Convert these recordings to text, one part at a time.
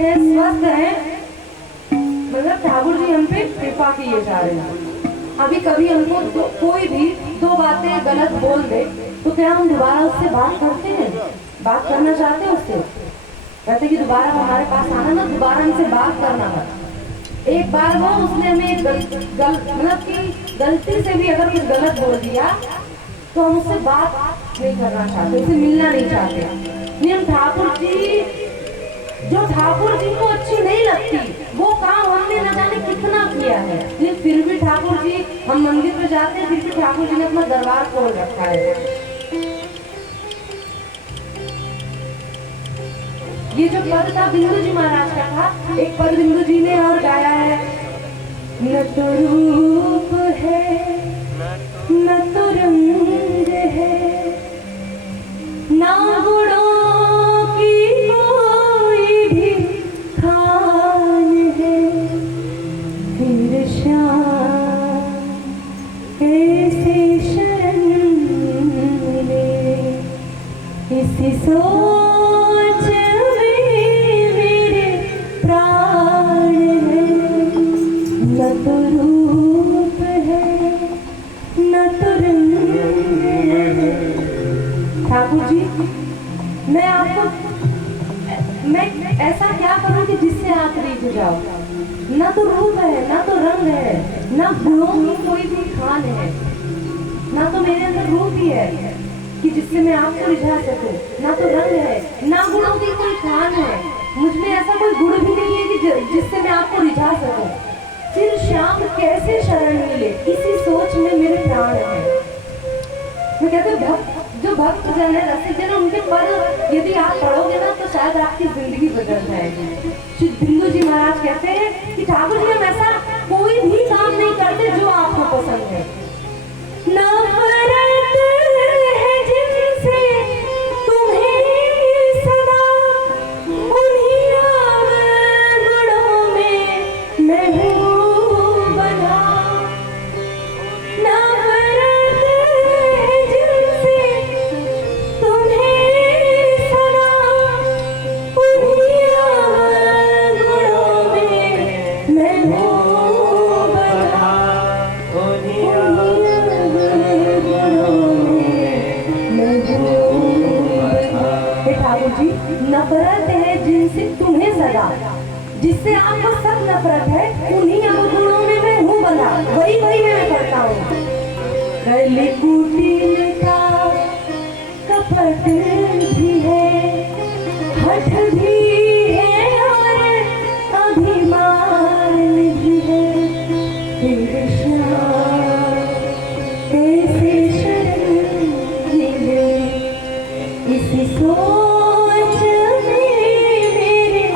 है, स्वस्थ है, मतलब ठाकुर जी हम पे कृपा किए जा रहे हैं। अभी कभी हमको कोई भी दो बातें गलत बोल दे तो क्या हम दोबारा उससे बात करते हैं? बात करना चाहते हैं उससे? कहते कि दोबारा हमारे पास आना ना, दोबारा हमसे बात करना मत। एक बार वो उसने हमें मतलब कि गलती से भी अगर कुछ गलत बोल दिया तो हम उससे बात नहीं करना चाहते, उससे मिलना नहीं चाहते। लेकिन ठाकुर जी, जो ठाकुर जी को अच्छी नहीं लगती वो काम हमने न जाने कितना किया है, लेकिन फिर भी ठाकुर जी, हम मंदिर पे जाते हैं फिर भी ठाकुर जी ने अपना दरबार खोल रखा है। ये जो पद था बिंदु जी महाराज का था, एक पद बिंदु जी ने और गाया है, न तो रूप है न तो रंग है, ना गुणों की कोई भी खान है, फिर श्याम कैसे शरण मिले, इसी सोच में मेरे प्राण है, न तो रूप है न तो रंग है। ठाकुर जी, मैं ऐसा क्या करूं कि जिससे आप रीझ जाओ? ना तो रूप है ना तो रंग है, ना गुणों की कोई भी खान है, ना तो मेरे अंदर रूप ही है कि जिससे मैं आपको रिझा सकूं, ना तो रंग है ना गुणों की कोई खान है, मुझ में ऐसा कोई गुण भी नहीं है कि जिससे मैं आपको रिझा सकूं। फिर श्याम कैसे शरण मिले, इसी सोच में मेरे प्राण है। मैं कहते भक्त, जो भक्त जन है, रसिक जन, उनके पद यदि आप पढ़ोगे ना तो शायद आपकी जिंदगी बदल जाएगी। श्री बिंदु जी महाराज कहते हैं कि ठाकुर जी हम ऐसा कोई भी काम नहीं करते जो आपको पसंद है। नफरत है जिनसे तुम्हें सदा, उन्हीं गुणों में मैं हूँ बना। नफरत है जिनसे तुम्हें सदा, उन्हीं गुणों में मैं हूँ बना। ठाकुर जी, नफरत है जिनसे तुम्हें सदा, जिससे आपको सब नफरत है, उन्हीं अवगुणों में मैं हूँ बंधा, वही मैं करता हूँ। कली कुटिलता कपट भी है, हठ भी है और अभिमान भी है, फिर श्याम कैसे शरण मिले, इसी सोच में मेरे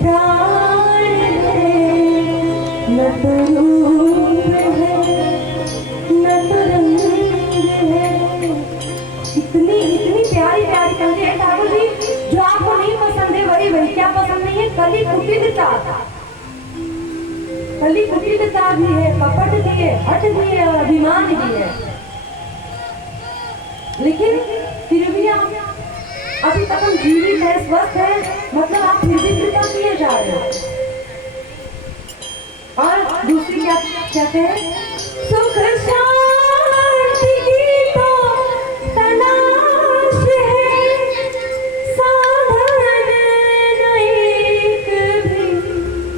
प्राण है, न तो रूप है न तो रंग है। इतनी प्यारी प्यारी पंक्ति है ठाकुर जी, जो आपको नहीं पसंद है वही क्या पसंद नहीं है? कली कुटिलता, कली कुटिलता भी है, कपट भी है, हठ भी है और अभिमान भी है, लेकिन फिर भी आप अभी तक हम जीवित है, स्वस्थ है, मतलब आप फिर भी कृपा किए जा रहे हो। और दूसरी क्या कहते हैं? सुख शांति की तो तलाश है, साधन एक भी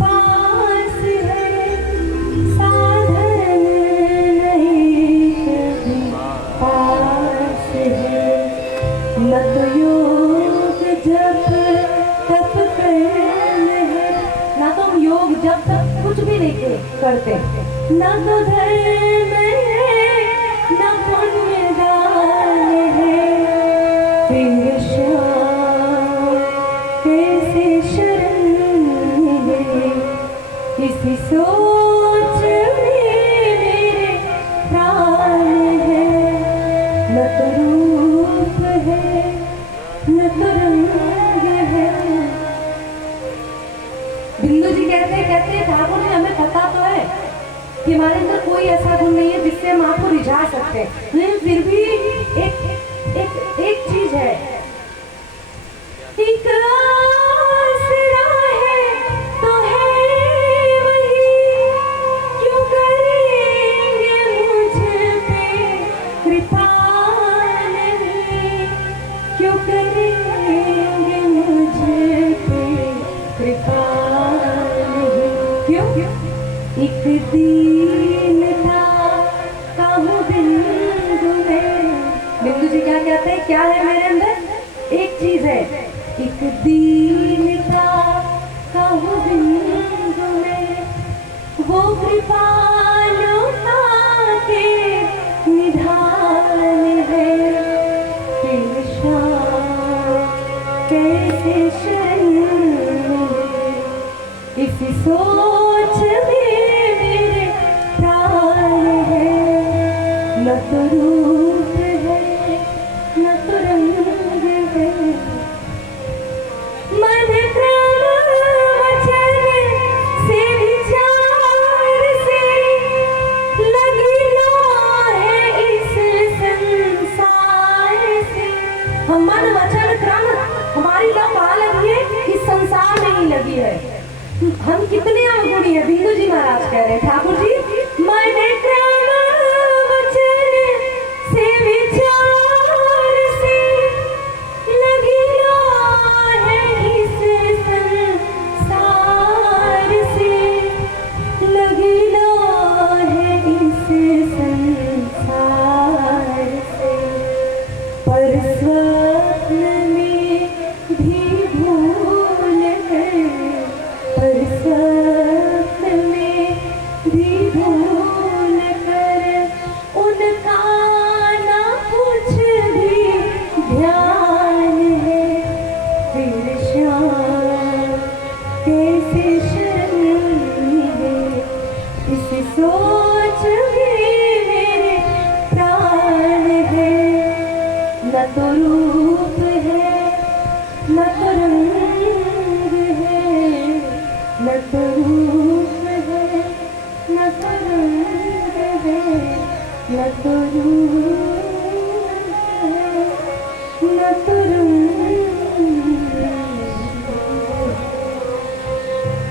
पास है, साधन एक भी पास है, न तो योग जप तप करने है, ना तो हम योग जप तप कुछ भी नहीं करते, ना तो धर्म है ना पुण्य दान है, फिर श्याम कैसे शरण मिले, इसी सोच में मेरे प्राण है, न तो रूप है न तो रंग है। बिंदु जी कहते ठाकुर जी हमें पता तो है कि हमारे अंदर कोई ऐसा गुण नहीं है जिससे हम आपको रिझा सकते हैं, लेकिन फिर भी एक चीज है, एक आसरा है एक दीन था कहूँ बिंदु में। बिंदु जी क्या कहते हैं, क्या है मेरे अंदर? एक चीज है, एक दीन था कहूँ बिंदु में, वो कृपालु के निधान है। कृष्णा कैसे शरण मिले, इसी सोच में मेरे प्राण है। न तो रूप है न तो रंग है, मन क्रम वचन से विचार से लगी है इस संसार से। हम मन वचन क्रम हमारी लगा लगी है, इस संसार में ही लगी है। हम कितने अवगुणी है, बिंदु जी महाराज कह रहे ठाकुर जी, मन क्रम वचन से विचार से लगी है इस संसार से, लगी है इस संसार से। पर स्वप्न में भी भूल गए, पर स्वप्न में भी भूल कर उनका ना कुछ भी ध्यान है। फिर श्याम कैसे शरण मिले, इस सोच में मेरे प्राण है। न तो रूप है न तो रंग है, न तो रूप है न तो रंग है, न तो रूप है न तो रंग है।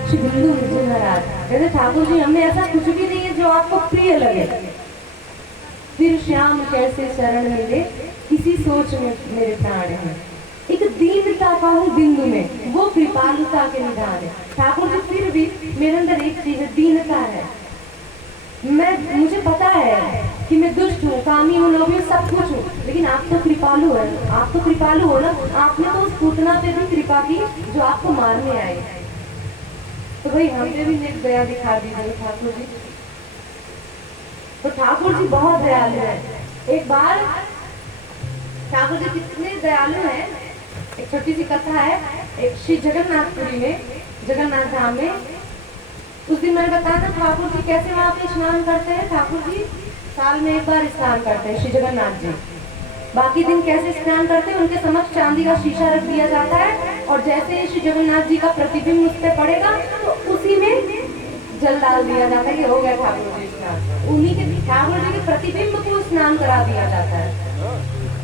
श्री बिंदु जी महाराज कहते ठाकुर जी हमें ऐसा कुछ भी नहीं है जो आपको प्रिय लगे। फिर श्याम कैसे शरण मिले, इसी सोच में मेरे प्राण है। एक दीनता का हूँ बिंदु में, वो कृपालुता के निधान है। ठाकुर जी फिर भी मेरे अंदर एक चीज है, दीनता है। मुझे पता है कि मैं दुष्ट हूँ, कामी हूँ, लोभी हूँ, सब कुछ हूँ, लेकिन आप तो कृपालु है। आप तो कृपालु हो ना, आपने तो उस पूतना पे भी कृपा की जो आपको मारने आए। तो भाई हमने भी नेक दया दिखा दीजिए ठाकुर जी। तो ठाकुर जी बहुत दयालु है। एक बार ठाकुर जी कितने दयालु हैं, एक छोटी सी कथा है। एक श्री जगन्नाथपुरी में, जगन्नाथ धाम में, उस दिन मैंने बताया था ठाकुर जी कैसे वहाँ पे स्नान करते हैं। ठाकुर जी साल में एक बार स्नान करते हैं श्री जगन्नाथ जी। बाकी दिन कैसे स्नान करते हैं, उनके समक्ष चांदी का शीशा रख दिया जाता है, और जैसे ही श्री जगन्नाथ जी का प्रतिबिंब उस पर पड़ेगा तो उसी में जल डाल दिया जाता है कि हो गया ठाकुर जी स्नान। उन्हीं के ठाकुर जी के प्रतिबिंब को स्नान करा दिया जाता है।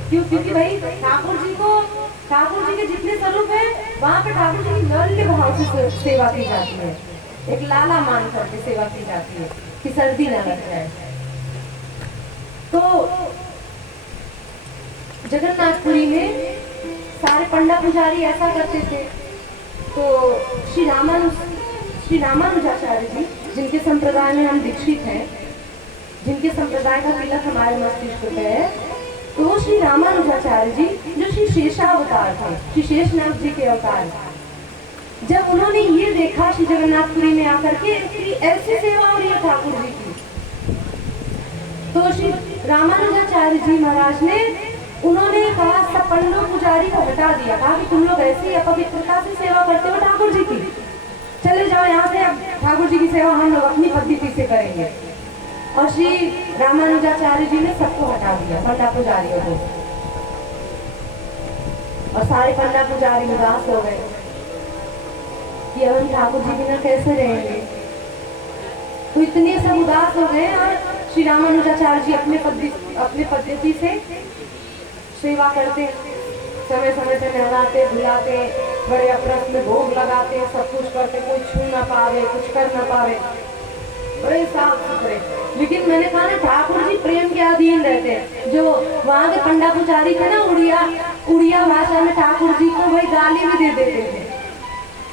क्यों? क्योंकि भाई ठाकुर जी के जितने स्वरूप है वहाँ पे ठाकुर जी की लल्य भाव से सेवा की जाती है। एक लाला मान करके सेवा की जाती है कि सर्दी न लग जाए। तो जगन्नाथपुरी में सारे पंडा पुजारी ऐसा करते थे। तो श्री रामानुजाचार्य जी, जिनके संप्रदाय में हम दीक्षित हैं, जिनके संप्रदाय का तिलक हमारे मस्तिष्क पे है, तो श्री रामानुजाचार्य जी जो श्री शेषावतार थे, श्री शेषनाग जी के अवतार, जब उन्होंने ये देखा श्री जगन्नाथपुरी में आकर के कि ऐसी सेवा हो रही है ठाकुर जी की, तो श्री रामानुजाचार्य जी महाराज ने उन्होंने कहा सब पंडों पुजारी को हटा दिया, कहा कि तुम लोग ऐसी अपवित्रता से सेवा करते हो ठाकुर जी की, चले जाओ यहाँ से, अब ठाकुर जी की सेवा हम लोग अपनी पद्धति से करेंगे। और श्री रामानुजाचार्य जी ने सबको हटा दिया, पंडा पुजारियों को, और सारे पंडा पुजारी उदास हो गए कि अब हम ठाकुर जी बिना कैसे रहेंगे। तो इतने सब उदास हो गए, और श्री रामानुजाचार्य जी अपने पद्धति से सेवा करते, समय समय पे नहलाते धुलाते, बड़े अप्रस में भोग लगाते, सब कुछ करते, कोई छू ना पावे, कुछ कर ना पावे, बड़े साफ सुथरे। लेकिन मैंने कहा ना ठाकुर जी प्रेम के अधीन रहते। जो वहाँ के पंडा पुजारी थे ना, उड़िया भाषा में ठाकुर जी को भाई गाली भी दे देते थे।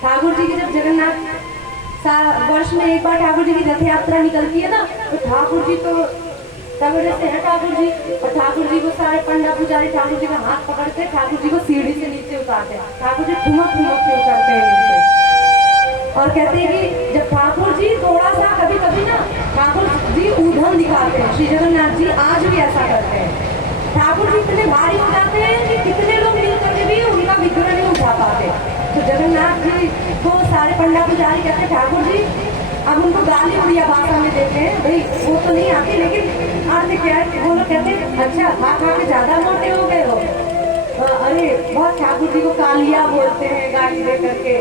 ठाकुर जी की जब जगन्नाथ वर्ष वर्ष में एक बार ठाकुर जी की रथ यात्रा निकलती है ना, तो ठाकुर जी तो तगड़े से है ठाकुर जी, और ठाकुर जी को सारे पंडा पुजारी ठाकुर जी का हाथ पकड़ते ठाकुर जी को सीढ़ी से नीचे उतारते हैं। ठाकुर जी ठुमक ठुमक के उतरते हैं नीचे, और कहते हैं कि जब ठाकुर जी थोड़ा सा कभी कभी ना ठाकुर जी ऊधम दिखाते हैं। श्री जगन्नाथ जी आज भी ऐसा करते हैं। ठाकुर जी इतने भारी हो जाते हैं कि कितने लोग मिलकर के भी उनका विग्रह नहीं उठा पाते। तो जगन्नाथ जी को सारे पंडा पुजारी कहते हैं ठाकुर जी, अब उनको गाली उड़िया भाषा में देते हैं, भाई वो तो नहीं आती लेकिन अर्थ क्या है। वो लोग कहते हैं अच्छा खा खा के ज्यादा मोटे हो गए हो। अरे बहुत ठाकुर जी को कालिया बोलते हैं गाली दे करके,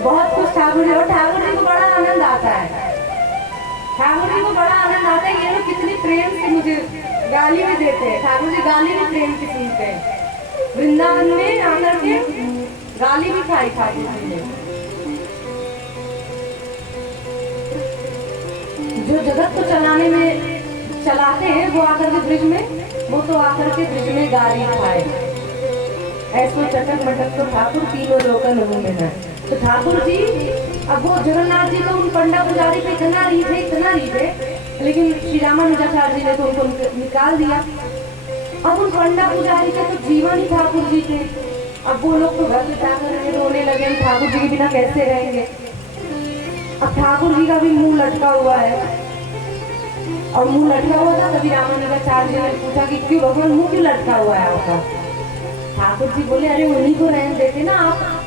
बहुत कुछ ठाकुर जी, और ठाकुर जी को बड़ा आनंद आता है। ठाकुर जी को बड़ा आनंद आता है, ये लोग कितनी प्रेम से मुझे गाली भी देते हैं। ठाकुर जी गाली भी प्रेम से सुनते हैं। वृंदावन में आकर के गाली भी खाई ठाकुर जी ने। जो जगत को चलाने में चलाते हैं वो आकर के ब्रिज में, वो तो आकर के ब्रिज में गाली खाए। ऐसो चटक मटक तो ठाकुर तीनों लोकन में है। तो ठाकुर जी अब वो जगन्नाथ जी तो उन पंडा पुजारी पे इतना रीझे, लेकिन श्री रामानुजाचार्य जी ने तो उनको निकाल दिया। अब उन पंडा पुजारी के तो जीवन ही ठाकुर जी थे। अब वो लोग तो घर पे जाकर रोने लगे, हम ठाकुर जी के बिना कैसे रहेंगे। अब ठाकुर जी का भी मुंह लटका हुआ है, और मुंह लटका हुआ था। तभी रामानुजाचार्य जी ने पूछा कि क्यों भगवान मुंह क्यों लटका हुआ है आपका। ठाकुर जी बोले अरे उन्हीं को रहने देते ना,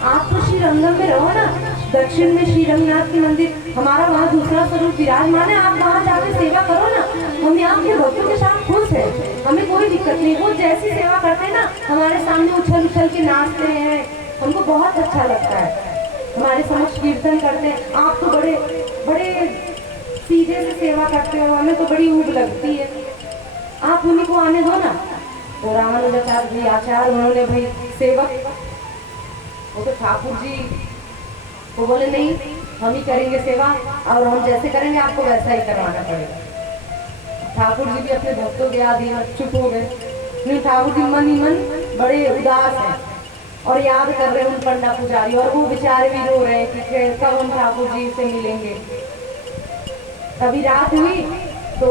आप तो श्री रंगम में रहो ना। दक्षिण में श्री रंगनाथ की मंदिर, हमारा वहाँ दूसरा स्वरूप विराजमान है, आप वहाँ जाकर सेवा करो ना। हम यहाँ के भक्तों के साथ खुश है, हमें कोई दिक्कत नहीं। वो जैसी सेवा करते हैं ना, हमारे सामने उछल उछल के नाचते हैं, हमको बहुत अच्छा लगता है। हमारे समक्ष कीर्तन करते हैं। आप तो बड़े बड़े सीधे से सेवा करते हो, हमें तो बड़ी ऊब लगती है, आप उन्हीं को आने दो ना। तो रामानुजाचार्य जी आचार्य उन्होंने भाई सेवक, वो तो ठाकुर जी वो बोले नहीं हम ही करेंगे सेवा, और हम जैसे करेंगे आपको वैसा ही करवाना पड़ेगा। ठाकुर जी भी अपने भक्तों के याद चुप हो गए। नहीं, ठाकुर जी मन ही मन बड़े उदास हैं और याद कर रहे हैं उन पंडा पुजारी, और वो बेचारे भी रो रहे हैं कि कब हम ठाकुर जी से मिलेंगे। तभी रात हुई तो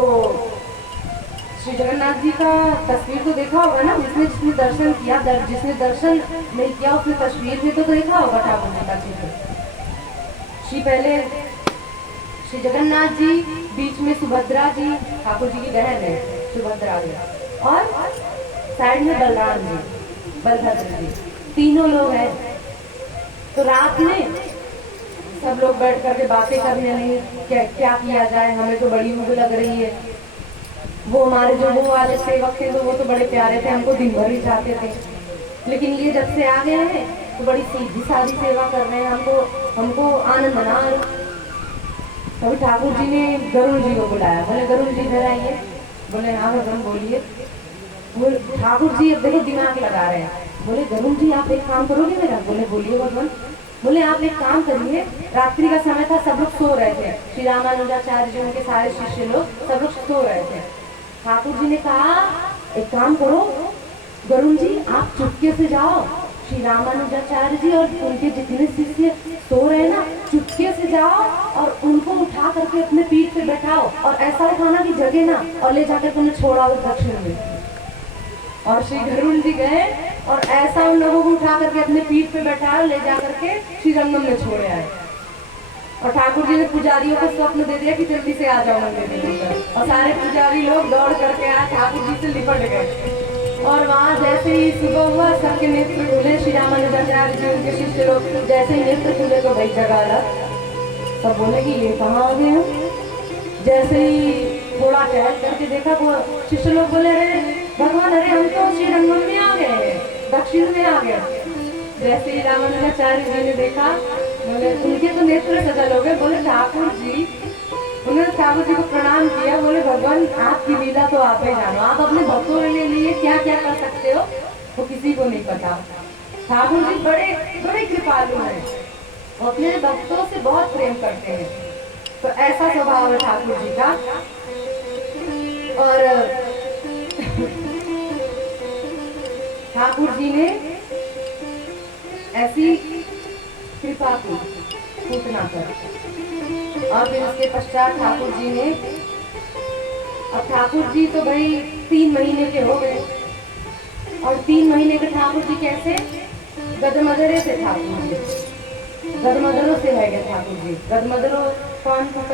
श्री जगन्नाथ जी का तस्वीर तो देखा होगा ना, जिसने दर्शन किया, जिसने दर्शन नहीं किया उसने तस्वीर में तो देखा होगा ठाकुर जी का चित्र। श्री पहले श्री जगन्नाथ जी, बीच में सुभद्रा जी, ठाकुर जी की बहन है सुभद्रा जी, और साइड में बलराम जी, बलभद्र जी, तीनों लोग हैं। तो रात में सब लोग बैठ करके बातें करने लगे, क्या किया जाए, हमें तो बड़ी भूख लग रही है। वो हमारे जो वो वाले सेवक थे तो वो तो बड़े प्यारे थे, हमको दिन भर ही चाहते थे, लेकिन ये जब से आ गए हैं तो बड़ी सीधी सादी सेवा कर रहे हैं, हमको आनंद ना। तभी ठाकुर जी ने गरुड़ जी को बुलाया, बोले गरुड़ जी इधर आइए। बोले हाँ भगवान बोलिए। ठाकुर जी अब देखो दिमाग लगा रहे हैं। बोले गरुड़ जी आप एक काम करोगे मेरा। बोले बोलिए भगवान। बोले आप एक काम करिए, रात्रि का समय था, सब लोग सो रहे थे, श्री रामानुजाचार्य जी उनके सारे शिष्य लोग सब लोग सो रहे थे। ठाकुर जी ने कहा एक काम करो गरुड़ जी, आप चुपके से जाओ, श्री रामानुजाचार्य जी और उनके जितने शिष्य सो रहे ना, चुपके से जाओ और उनको उठा करके अपने पीठ पे बैठाओ, और ऐसा उठाना कि जगे ना, और ले जाकर उन्हें छोड़ा उस दक्षिण में। और श्री गरुड़ जी गए और ऐसा उन लोगों को उठा करके अपने पीठ पे बैठाया, ले जाकर के श्री रंगम में छोड़े आए। और ठाकुर जी ने पुजारियों को स्वप्न दे दिया कि जल्दी से आ जाओ मंदिर के अंदर, और सारे पुजारी लोग दौड़ करके आए, ठाकुर जी से लिपट गए। और वहाँ जैसे ही सुबह हुआ, सबके नेत्र खुले, श्री रामानुजाचार्य जी उनके शिष्य लोग जैसे ही नेत्र खुले तो भाई जगा रहा। सब बोले कि ये कहाँ आ गए हम। जैसे ही थोड़ा टहल करके देखा वो शिष्य लोग बोले अरे भगवान, अरे हम तो श्री रंगम में आ गए, दक्षिण में आ गए। जैसे ही रामानुजाचार्य जी ने देखा, बोले उनके तो नेत्र सजल हो गए। बोले ठाकुर जी, उन्होंने ठाकुर जी को प्रणाम किया। बोले भगवान आपकी लीला तो आप ही जानो, आप अपने भक्तों के लिए क्या क्या कर सकते हो वो किसी को नहीं पता। ठाकुर जी बड़े बड़े कृपालु हैं, वो अपने भक्तों से बहुत प्रेम करते हैं। तो ऐसा स्वभाव है ठाकुर जी का। और ठाकुर जी ने ऐसी कृपा की फूटना कर। और फिर उसके पश्चात ठाकुर जी ने, अब ठाकुर जी तो भाई 3 महीने के हो गए, और 3 महीने के ठाकुर जी कैसे? गदमदरे से ठाकुर जी, गदमदरों से है गए ठाकुर जी। गदमदरों कौन?